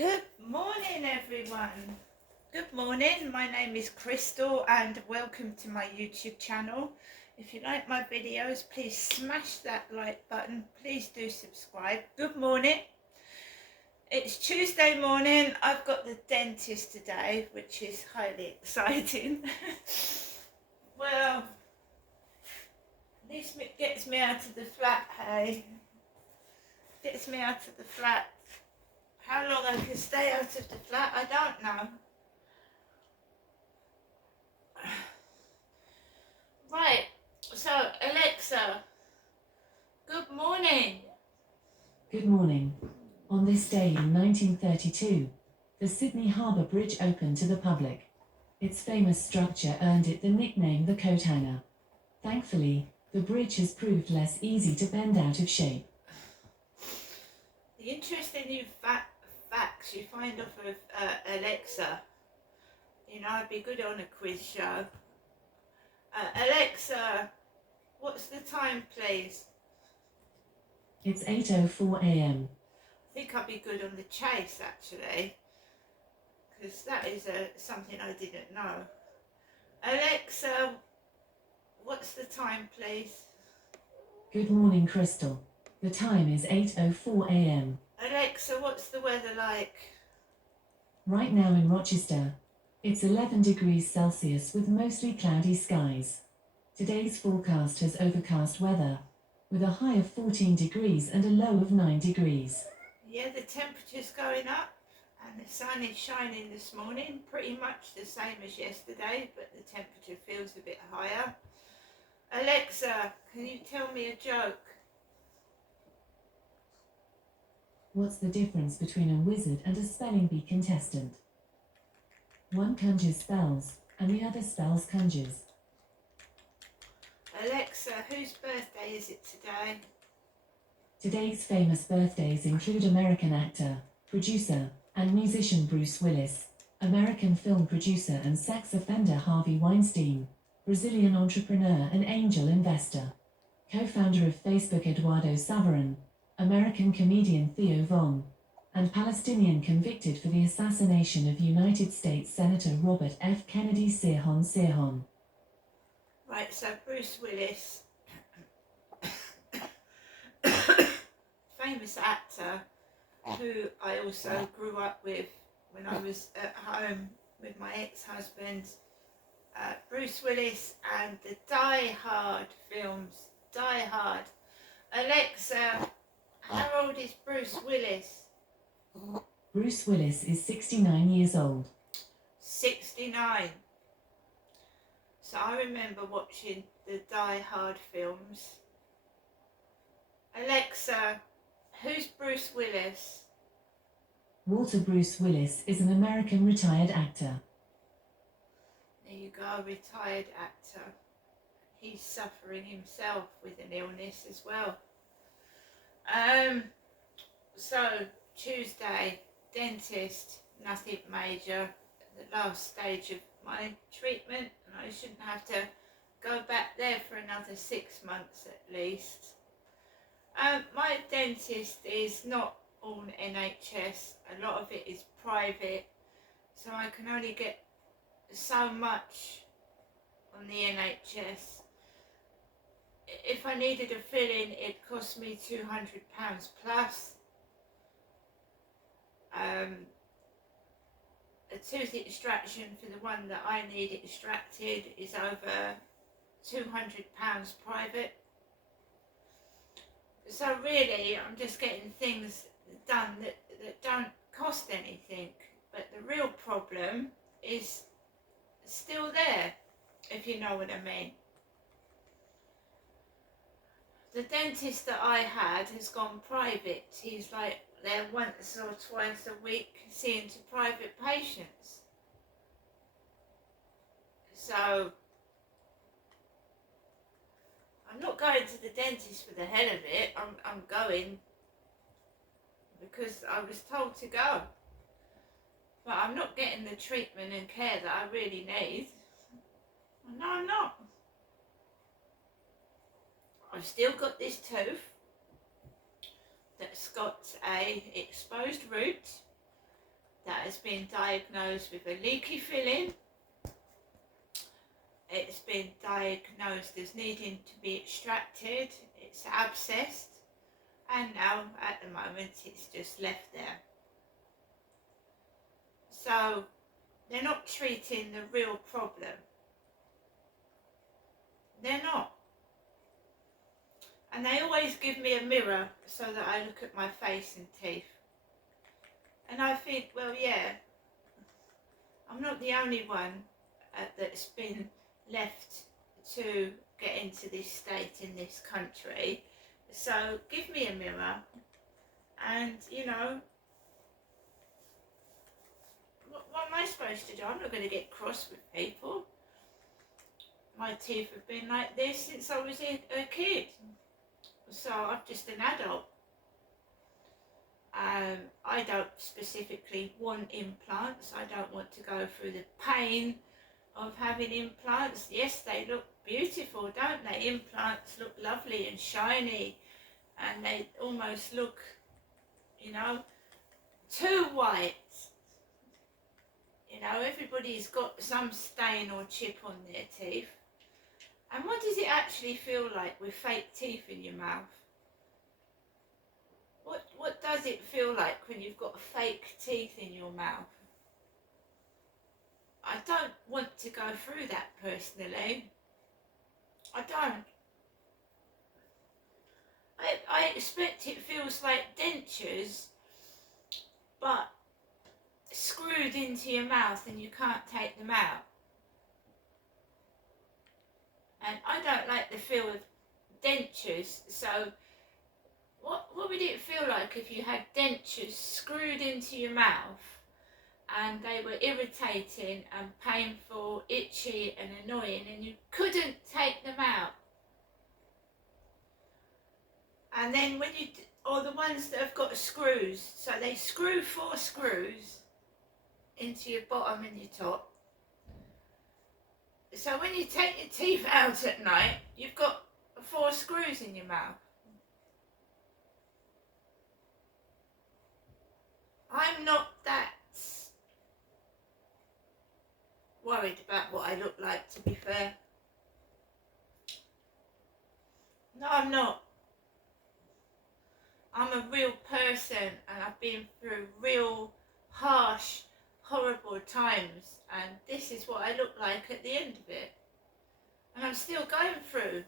Good morning, everyone. Good morning. My name is Crystal and welcome to my YouTube channel. If you like my videos, please smash that like button. Please do subscribe. Good morning. It's Tuesday morning. I've got the dentist today, which is highly exciting. Well, at least it gets me out of the flat, hey? Gets me out of the flat. How long I can stay out of the flat, I don't know. Right, so Alexa, good morning. Good morning. On this day in 1932, the Sydney Harbour Bridge opened to the public. Its famous structure earned it the nickname the coat hanger. Thankfully, the bridge has proved less easy to bend out of shape. The interesting new facts you find off of Alexa. You know, I'd be good on a quiz show. Alexa, what's the time, please? It's 8:04 a.m. I think I'd be good on the chase, actually, because that is something I didn't know. Alexa, what's the time, please? Good morning, Crystal. The time is 8:04 a.m. Alexa, what's the weather like? Right now in Rochester, it's 11 degrees Celsius with mostly cloudy skies. Today's forecast has overcast weather, with a high of 14 degrees and a low of 9 degrees. Yeah, the temperature's going up and the sun is shining this morning, pretty much the same as yesterday, but the temperature feels a bit higher. Alexa, can you tell me a joke? What's the difference between a wizard and a spelling bee contestant? One conjures spells, and the other spells conjures. Alexa, whose birthday is it today? Today's famous birthdays include American actor, producer, and musician Bruce Willis, American film producer and sex offender Harvey Weinstein, Brazilian entrepreneur and angel investor, co-founder of Facebook Eduardo Saverin, American comedian Theo Von, and Palestinian convicted for the assassination of United States Senator Robert F. Kennedy Sirhan. Right, so Bruce Willis, famous actor who I also grew up with when I was at home with my ex-husband. Bruce Willis and the Die Hard films. Die Hard. Alexa, how old is Bruce Willis? Bruce Willis is 69 years old. 69. So I remember watching the Die Hard films. Alexa, who's Bruce Willis? Walter Bruce Willis is an American retired actor. There you go, retired actor. He's suffering himself with an illness as well. So Tuesday, dentist, nothing major, the last stage of my treatment, and I shouldn't have to go back there for another 6 months at least. My dentist is not all NHS, a lot of it is private, so I can only get so much on the NHS. If I needed a filling, it cost me £200 plus. A tooth extraction for the one that I need extracted is over £200 private. So really, I'm just getting things done that don't cost anything. But the real problem is still there, if you know what I mean. The dentist that I had has gone private. He's like there once or twice a week seeing to private patients. So I'm not going to the dentist for the hell of it. I'm going because I was told to go. But I'm not getting the treatment and care that I really need. No, I'm not. I've still got this tooth that's got a exposed root, that has been diagnosed with a leaky filling. It's been diagnosed as needing to be extracted. It's abscessed, and now at the moment it's just left there. So they're not treating the real problem. They're not. And they always give me a mirror so that I look at my face and teeth. And I think, well, yeah, I'm not the only one that's been left to get into this state in this country. So give me a mirror and, you know, what am I supposed to do? I'm not going to get cross with people. My teeth have been like this since I was a kid. So I'm just an adult. I don't specifically want implants. I don't want to go through the pain of having implants. Yes, they look beautiful, don't they? Implants look lovely and shiny, and they almost look, you know, too white. You know, everybody's got some stain or chip on their teeth. And what does it actually feel like with fake teeth in your mouth? What does it feel like when you've got fake teeth in your mouth? I don't want to go through that personally. I don't. I expect it feels like dentures, but screwed into your mouth and you can't take them out. And I don't like the feel of dentures, so what would it feel like if you had dentures screwed into your mouth and they were irritating and painful, itchy and annoying, and you couldn't take them out? And then when you, or the ones that have got screws, so they screw 4 screws into your bottom and your top. So when you take your teeth out at night, you've got 4 screws in your mouth. I'm not that worried about what I look like, to be fair. No, I'm not. I'm a real person, and I've been through real harsh, horrible times, and this is what I look like at the end of it. And I'm still going through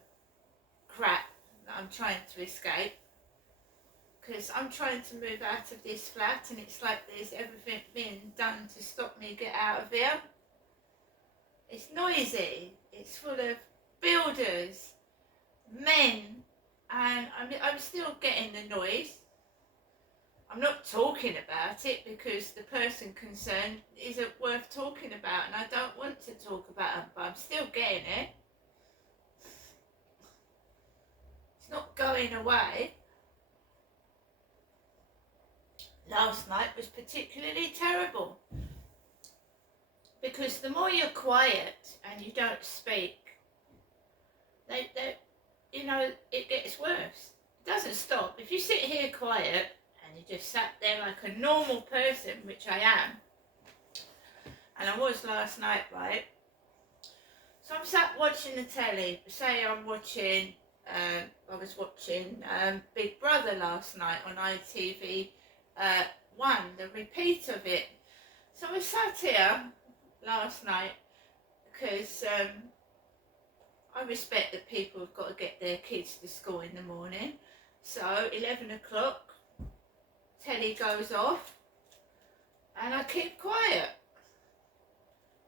crap that I'm trying to escape, because I'm trying to move out of this flat, and it's like there's everything being done to stop me get out of here. It's noisy, it's full of builders, men, and I'm still getting the noise. I'm not talking about it because the person concerned isn't worth talking about, and I don't want to talk about it, but I'm still getting it. It's not going away. Last night was particularly terrible, because the more you're quiet and you don't speak, you know, it gets worse. It doesn't stop. If you sit here quiet and you just sat there like a normal person, which I am, and I was last night, right? So I'm sat watching the telly. Say I'm watching, I was watching Big Brother last night on ITV 1, the repeat of it. So I sat here last night because I respect that people have got to get their kids to school in the morning. So 11 o'clock, telly goes off, and I keep quiet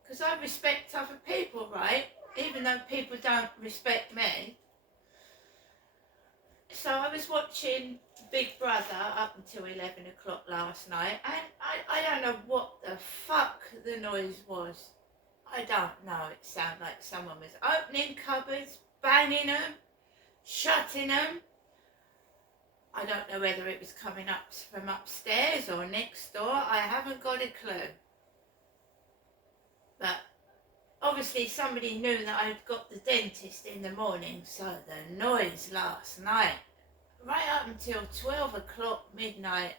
because I respect other people, right? Even though people don't respect me. So I was watching Big Brother up until 11 o'clock last night, and I don't know what the fuck the noise was. I don't know. It sounded like someone was opening cupboards, banging them, shutting them. I don't know whether it was coming up from upstairs or next door. I haven't got a clue. But obviously somebody knew that I'd got the dentist in the morning, so the noise last night, right up until 12 o'clock midnight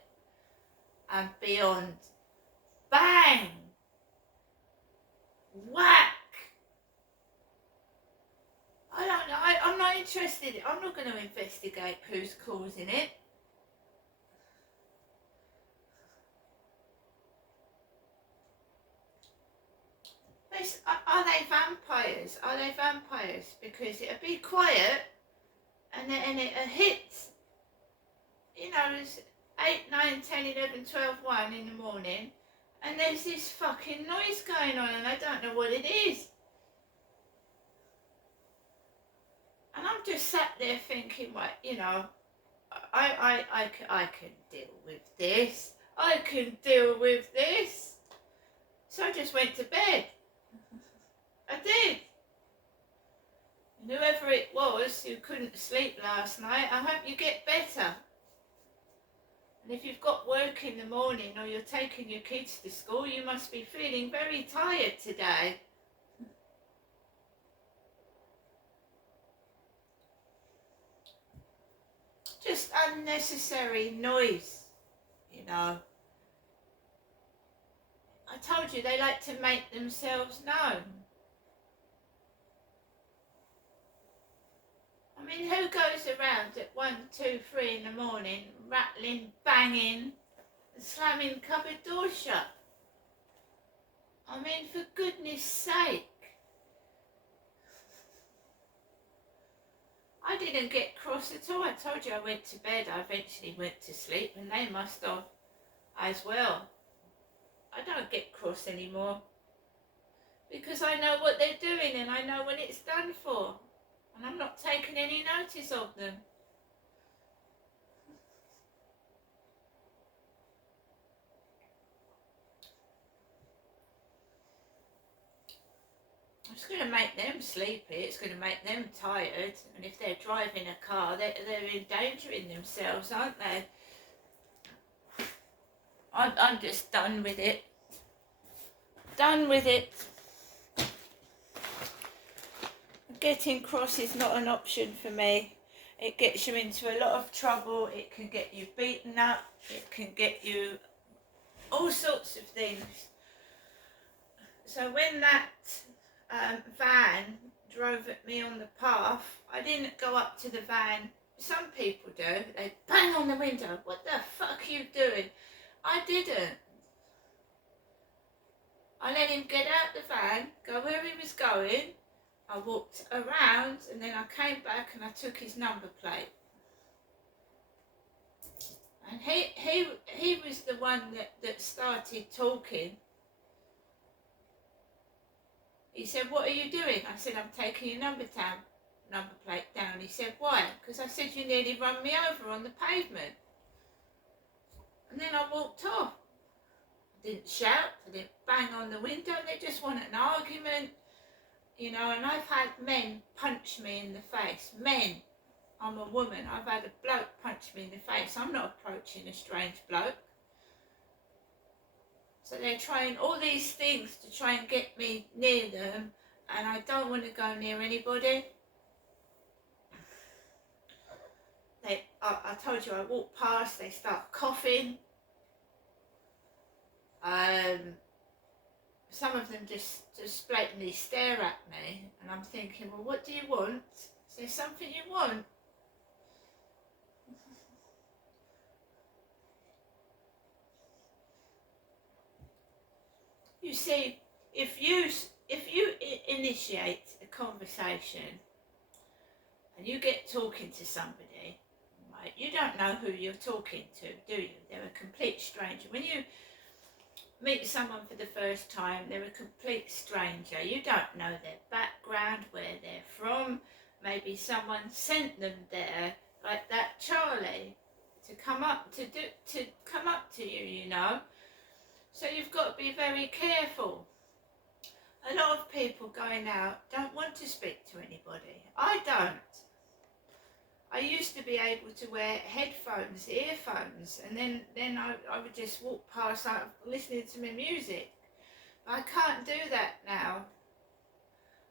and beyond, bang, whack. I don't know, I'm not interested. I'm not going to investigate who's causing it. Are they vampires? Are they vampires? Because it'll be quiet and then it hits, you know, it's 8, 9, 10, 11, 12, 1 in the morning, and there's this fucking noise going on and I don't know what it is. And I'm just sat there thinking, well, you know, I can deal with this. I can deal with this. So I just went to bed. I did. And whoever it was who couldn't sleep last night, I hope you get better. And if you've got work in the morning or you're taking your kids to school, you must be feeling very tired today. Just unnecessary noise, you know. I told you they like to make themselves known. I mean, who goes around at 1, 2, 3 in the morning, rattling, banging, and slamming cupboard doors shut? I mean, for goodness sake. I didn't get cross at all. I told you I went to bed. I eventually went to sleep, and they must have as well. I don't get cross anymore because I know what they're doing and I know when it's done for. And I'm not taking any notice of them. It's going to make them sleepy, it's going to make them tired, and if they're driving a car, they're endangering themselves, aren't they? I'm just done with it. Done with it. Getting cross is not an option for me. It gets you into a lot of trouble. It can get you beaten up. It can get you all sorts of things. So when that van drove at me on the path, I didn't go up to the van. Some people do. They bang on the window. What the fuck are you doing? I didn't. I let him get out the van, go where he was going. I walked around and then I came back and I took his number plate. And he was the one that started talking. He said, "What are you doing?" I said, "I'm taking your number plate down." He said, "Why?" Because I said, "You nearly run me over on the pavement." And then I walked off. I didn't shout, I didn't bang on the window, they just wanted an argument. You know, and I've had men punch me in the face. Men. I'm a woman. I've had a bloke punch me in the face. I'm not approaching a strange bloke. So they're trying all these things to try and get me near them, and I don't want to go near anybody. I told you, I walk past, they start coughing. Some of them just blatantly stare at me, and I'm thinking, well, what do you want? Is there something you want? You see, if you initiate a conversation and you get talking to somebody, right, you don't know who you're talking to, do you? They're a complete stranger. When you meet someone for the first time, they're a complete stranger. You don't know their background, where they're from. Maybe someone sent them there, like that Charlie, to come up to you, you know. So you've got to be very careful. A lot of people going out don't want to speak to anybody. I don't. I used to be able to wear headphones, earphones, and then I would just walk past listening to my music. I can't do that now.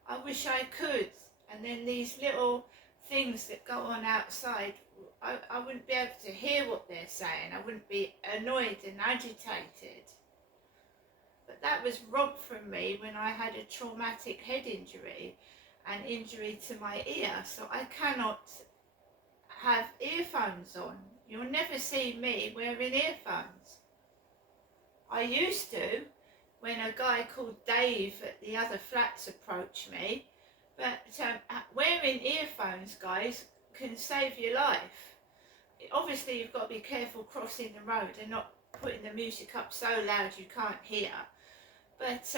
I wish I could. And then these little things that go on outside, I wouldn't be able to hear what they're saying. I wouldn't be annoyed and agitated. But that was robbed from me when I had a traumatic head injury and injury to my ear. So I cannot have earphones on. You'll never see me wearing earphones. I used to when a guy called Dave at the other flats approached me, but wearing earphones, guys, can save your life. Obviously you've got to be careful crossing the road and not putting the music up so loud you can't hear. But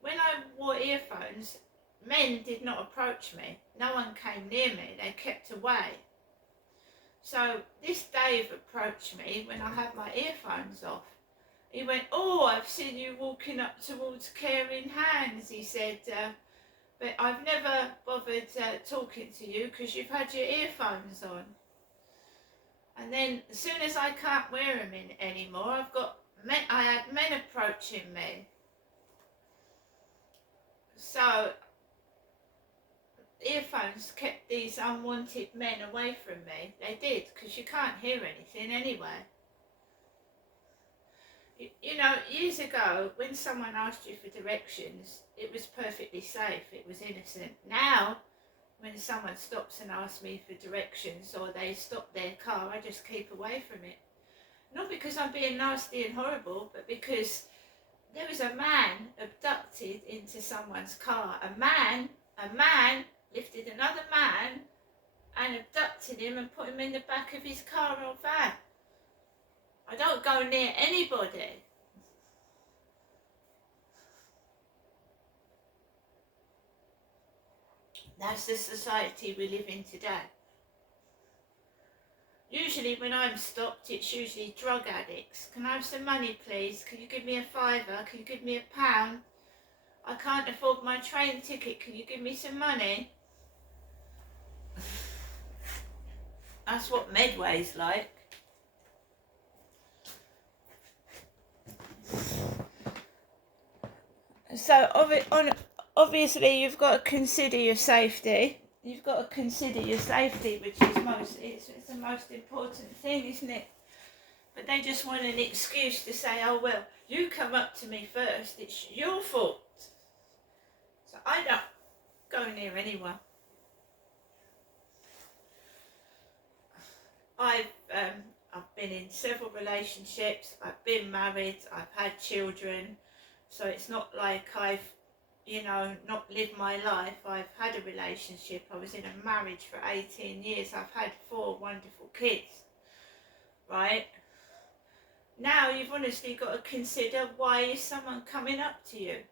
when I wore earphones, men did not approach me. No one came near me. They kept away. So this Dave approached me when I had my earphones off. He went, "Oh, I've seen you walking up towards Caring Hands," he said, "but I've never bothered talking to you because you've had your earphones on." And then as soon as I can't wear them anymore, I had men approaching me. So earphones kept these unwanted men away from me. They did, because you can't hear anything anyway. You know, years ago, when someone asked you for directions, it was perfectly safe, it was innocent. Now, when someone stops and asks me for directions, or they stop their car, I just keep away from it. Not because I'm being nasty and horrible, but because there was a man abducted into someone's car. A man lifted another man and abducted him and put him in the back of his car or van. I don't go near anybody. That's the society we live in today. Usually when I'm stopped, it's usually drug addicts. "Can I have some money, please? Can you give me a £5? Can you give me £1? I can't afford my train ticket. Can you give me some money?" That's what Medway's like. So obviously you've got to consider your safety. You've got to consider your safety, which is it's the most important thing, isn't it? But they just want an excuse to say, "Oh well, you come up to me first, it's your fault." So I don't go near anyone. I've been in several relationships, I've been married, I've had children, so it's not like I've, not lived my life. I've had a relationship, I was in a marriage for 18 years, I've had 4 wonderful kids, right? Now you've honestly got to consider, why is someone coming up to you?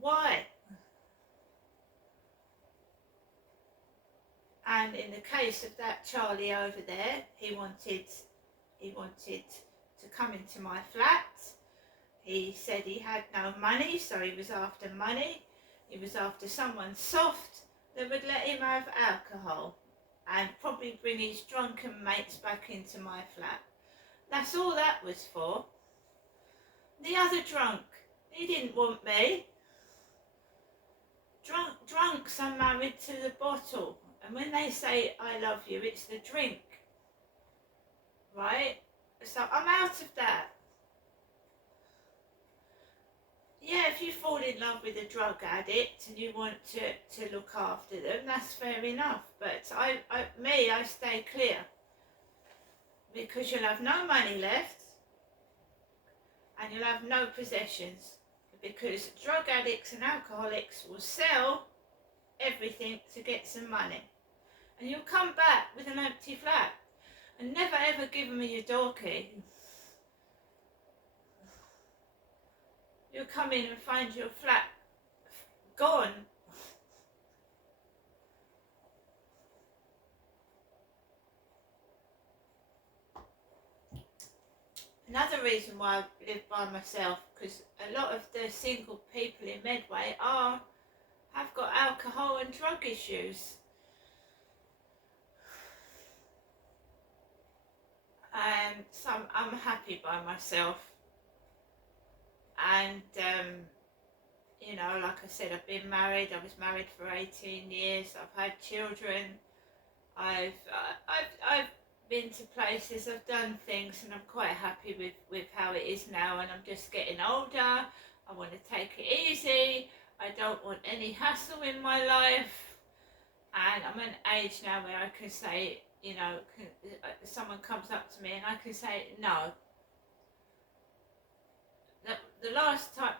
Why? And in the case of that Charlie over there, he wanted to come into my flat. He said he had no money, so he was after money. He was after someone soft that would let him have alcohol and probably bring his drunken mates back into my flat. That's all that was for. The other drunk, he didn't want me. Drunks are married to the bottle. And when they say "I love you," it's the drink, right? So I'm out of that. Yeah, if you fall in love with a drug addict and you want to look after them, that's fair enough. But I stay clear, because you'll have no money left and you'll have no possessions, because drug addicts and alcoholics will sell everything to get some money. And you'll come back with an empty flat. And never ever give me your door key. You'll come in and find your flat gone. Another reason why I live by myself, because a lot of the single people in Medway have got alcohol and drug issues. So I'm happy by myself, and like I said, I've been married. I was married for 18 years. I've had children. I've been to places, I've done things, and I'm quite happy with how it is now. And I'm just getting older. I want to take it easy. I don't want any hassle in my life. And I'm at an age now where I can say, you know, someone comes up to me and I can say no. The last time,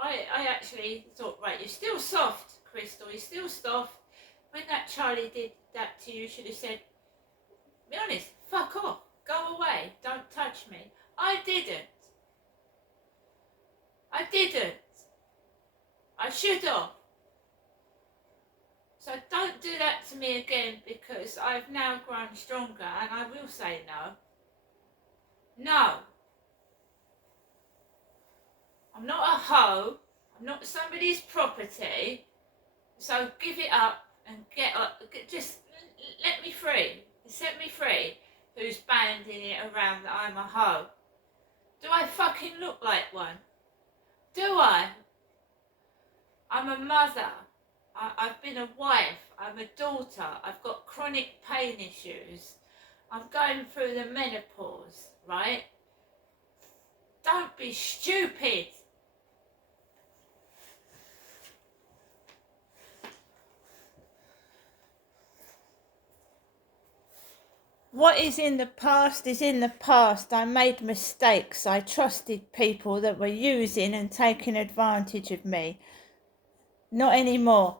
I actually thought, right, you're still soft, Crystal, you're still soft. When that Charlie did that to you, you should have said, be honest, fuck off, go away, don't touch me. I didn't. I should have. So don't do that to me again, because I've now grown stronger and I will say no. No. I'm not a hoe. I'm not somebody's property. So give it up and get up. Just let me free. Set me free. Who's banding it around that I'm a hoe? Do I fucking look like one? Do I? I'm a mother. I've been a wife. I'm a daughter. I've got chronic pain issues. I'm going through the menopause, right? Don't be stupid. What is in the past is in the past. I made mistakes. I trusted people that were using and taking advantage of me. Not anymore.